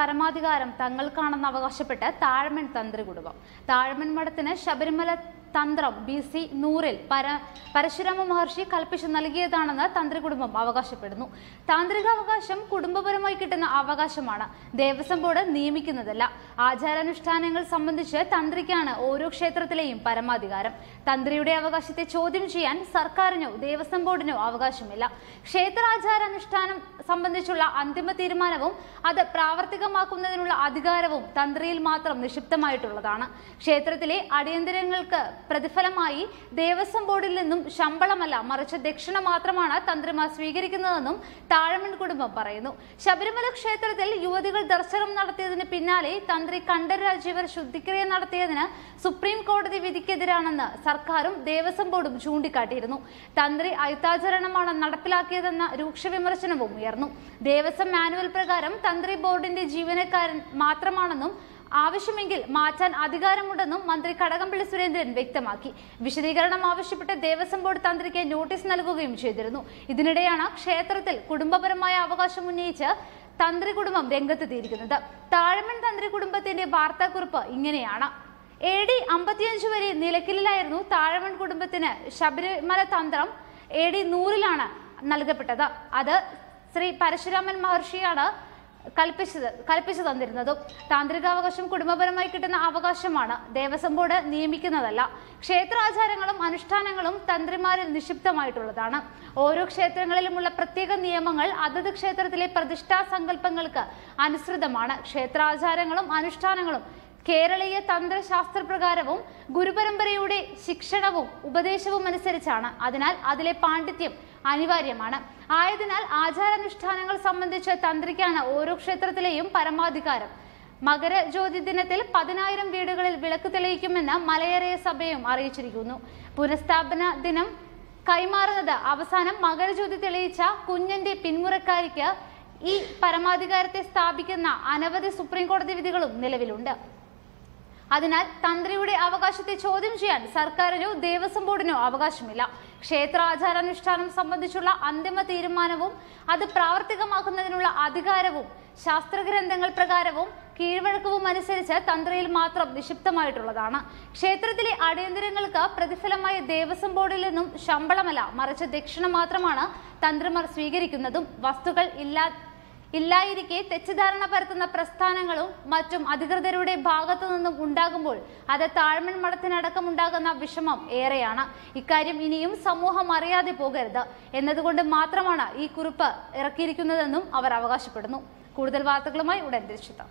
പരമാധികാരം തങ്ങൾക്കാണെന്ന് അവകാശപ്പെട്ട് താഴമൺ തന്ത്രി കുടുംബം. താഴമൺ മഠത്തിന് ശബരിമല തന്ത്രം BC 100-ൽ പരശുരാമ മഹർഷി കൽപ്പിച്ചു നൽകിയതാണെന്ന് തന്ത്രി കുടുംബം അവകാശപ്പെടുന്നു. താന്ത്രികാവകാശം കുടുംബപരമായി കിട്ടുന്ന അവകാശമാണ്, ദേവസ്വം ബോർഡ് നിയമിക്കുന്നതല്ല. ആചാരാനുഷ്ഠാനങ്ങൾ സംബന്ധിച്ച് തന്ത്രിക്കാണ് ഓരോ ക്ഷേത്രത്തിലെയും പരമാധികാരം. തന്ത്രിയുടെ അവകാശത്തെ ചോദ്യം ചെയ്യാൻ സർക്കാരിനോ ദേവസ്വം ബോർഡിനോ അവകാശമില്ല. ക്ഷേത്രാചാരാനുഷ്ഠാനം സംബന്ധിച്ചുള്ള അന്തിമ തീരുമാനവും അത് പ്രാവർത്തികമാക്കുന്നതിനുള്ള അധികാരവും തന്ത്രിയിൽ മാത്രം നിക്ഷിപ്തമായിട്ടുള്ളതാണ്. ക്ഷേത്രത്തിലെ അടിയന്തരങ്ങൾക്ക് പ്രതിഫലമായി ദേവസ്വം ബോർഡിൽ നിന്നും ശമ്പളമല്ല, മറിച്ച് ദക്ഷിണ മാത്രമാണ് തന്ത്രിമാർ സ്വീകരിക്കുന്നതെന്നും താഴമൺ കുടുംബം പറയുന്നു. ശബരിമല ക്ഷേത്രത്തിൽ യുവതികൾ ദർശനം നടത്തിയതിന് പിന്നാലെ തന്ത്രി കണ്ഠരര് രാജീവർ ശുദ്ധിക്രിയ നടത്തിയതിന് സുപ്രീം കോടതി വിധിക്കെതിരാണെന്ന് സർക്കാരും ദേവസ്വം ബോർഡും ചൂണ്ടിക്കാട്ടിയിരുന്നു. തന്ത്രി അയിത്താചരണമാണ് നടപ്പിലാക്കിയതെന്ന രൂക്ഷ വിമർശനവും ഉയർന്നു. ദേവസ്വം മാനുവൽ പ്രകാരം തന്ത്രി ബോർഡിന്റെ ജീവനക്കാരൻ മാത്രമാണെന്നും ആവശ്യമെങ്കിൽ മാറ്റാൻ അധികാരമുണ്ടെന്നും മന്ത്രി കടകംപള്ളി സുരേന്ദ്രൻ വ്യക്തമാക്കി. വിശദീകരണം ആവശ്യപ്പെട്ട് ദേവസ്വം ബോർഡ് തന്ത്രിക്ക് നോട്ടീസ് നൽകുകയും ചെയ്തിരുന്നു. ഇതിനിടെയാണ് ക്ഷേത്രത്തിൽ കുടുംബപരമായ അവകാശം ഉന്നയിച്ച് തന്ത്രി കുടുംബം രംഗത്തെത്തിയിരിക്കുന്നത്. താഴമൺ തന്ത്രി കുടുംബത്തിന്റെ വാർത്താക്കുറിപ്പ് ഇങ്ങനെയാണ്. AD 55 വരെ നിലയ്ക്കലിലായിരുന്നു താഴമൺ കുടുംബത്തിന് ശബരിമല തന്ത്രം. AD 100-ലാണ് നൽകപ്പെട്ടത്. അത് ശ്രീ പരശുരാമൻ മഹർഷിയാണ് കൽപ്പിച്ചു തന്നിരുന്നതും. താന്ത്രികാവകാശം കുടുംബപരമായി കിട്ടുന്ന അവകാശമാണ്, ദേവസ്വം ബോർഡ് നിയമിക്കുന്നതല്ല. ക്ഷേത്രാചാരങ്ങളും അനുഷ്ഠാനങ്ങളും തന്ത്രിമാരിൽ നിക്ഷിപ്തമായിട്ടുള്ളതാണ്. ഓരോ ക്ഷേത്രങ്ങളിലുമുള്ള പ്രത്യേക നിയമങ്ങൾ അതത് ക്ഷേത്രത്തിലെ പ്രതിഷ്ഠാ സങ്കല്പങ്ങൾക്ക് അനുസൃതമാണ്. ക്ഷേത്രാചാരങ്ങളും അനുഷ്ഠാനങ്ങളും കേരളീയ തന്ത്രശാസ്ത്രപ്രകാരവും ഗുരുപരമ്പരയുടെ ശിക്ഷണവും ഉപദേശവും അനുസരിച്ചാണ്. അതിനാൽ അതിലെ പാണ്ഡിത്യം അനിവാര്യമാണ്. ആയതിനാൽ ആചാരാനുഷ്ഠാനങ്ങൾ സംബന്ധിച്ച് തന്ത്രിക്കാണ് ഓരോ ക്ഷേത്രത്തിലെയും പരമാധികാരം. മകരജ്യോതി ദിനത്തിൽ 10,000 വീടുകളിൽ വിളക്ക് തെളിയിക്കുമെന്ന് മലയറയ സഭയും അറിയിച്ചിരിക്കുന്നു. പുനഃസ്ഥാപന ദിനം കൈമാറുന്നത് അവസാനം മകരജ്യോതി തെളിയിച്ച കുഞ്ഞന്റെ പിന്മുറക്കാരിക്ക് ഈ പരമാധികാരത്തെ സ്ഥാപിക്കുന്ന അനവധി സുപ്രീം കോടതി വിധികളും നിലവിലുണ്ട്. അതിനാൽ തന്ത്രിയുടെ അവകാശത്തെ ചോദ്യം ചെയ്യാൻ സർക്കാരിനോ ദേവസ്വം ബോർഡിനോ അവകാശമില്ല. ക്ഷേത്രാചാരാനുഷ്ഠാനം സംബന്ധിച്ചുള്ള അന്തിമ തീരുമാനവും അത് പ്രാവർത്തികമാക്കുന്നതിനുള്ള അധികാരവും ശാസ്ത്രഗ്രന്ഥങ്ങൾ പ്രകാരവും കീഴ്വഴക്കവും അനുസരിച്ച് തന്ത്രിയിൽ മാത്രം നിക്ഷിപ്തമായിട്ടുള്ളതാണ്. ക്ഷേത്രത്തിലെ അടിയന്തരങ്ങൾക്ക് പ്രതിഫലമായി ദേവസ്വം ബോർഡിൽ നിന്നും ശമ്പളമല്ല, മറിച്ച് ദക്ഷിണ മാത്രമാണ് തന്ത്രിമാർ സ്വീകരിക്കുന്നതും. വസ്തുക്കൾ ഇല്ലായിരിക്കെ തെറ്റിദ്ധാരണ പരത്തുന്ന പ്രസ്ഥാനങ്ങളും മറ്റും അധികൃതരുടെ ഭാഗത്തു നിന്നും ഉണ്ടാകുമ്പോൾ അത് താഴമൺ മഠത്തിനടക്കം ഉണ്ടാകുന്ന വിഷമം ഏറെയാണ്. ഇക്കാര്യം ഇനിയും സമൂഹം അറിയാതെ പോകരുത് എന്നതുകൊണ്ട് മാത്രമാണ് ഈ കുറിപ്പ് ഇറക്കിയിരിക്കുന്നതെന്നും അവർ അവകാശപ്പെടുന്നു. കൂടുതൽ വാർത്തകളുമായി ഉടൻ തിരിച്ചെത്താം.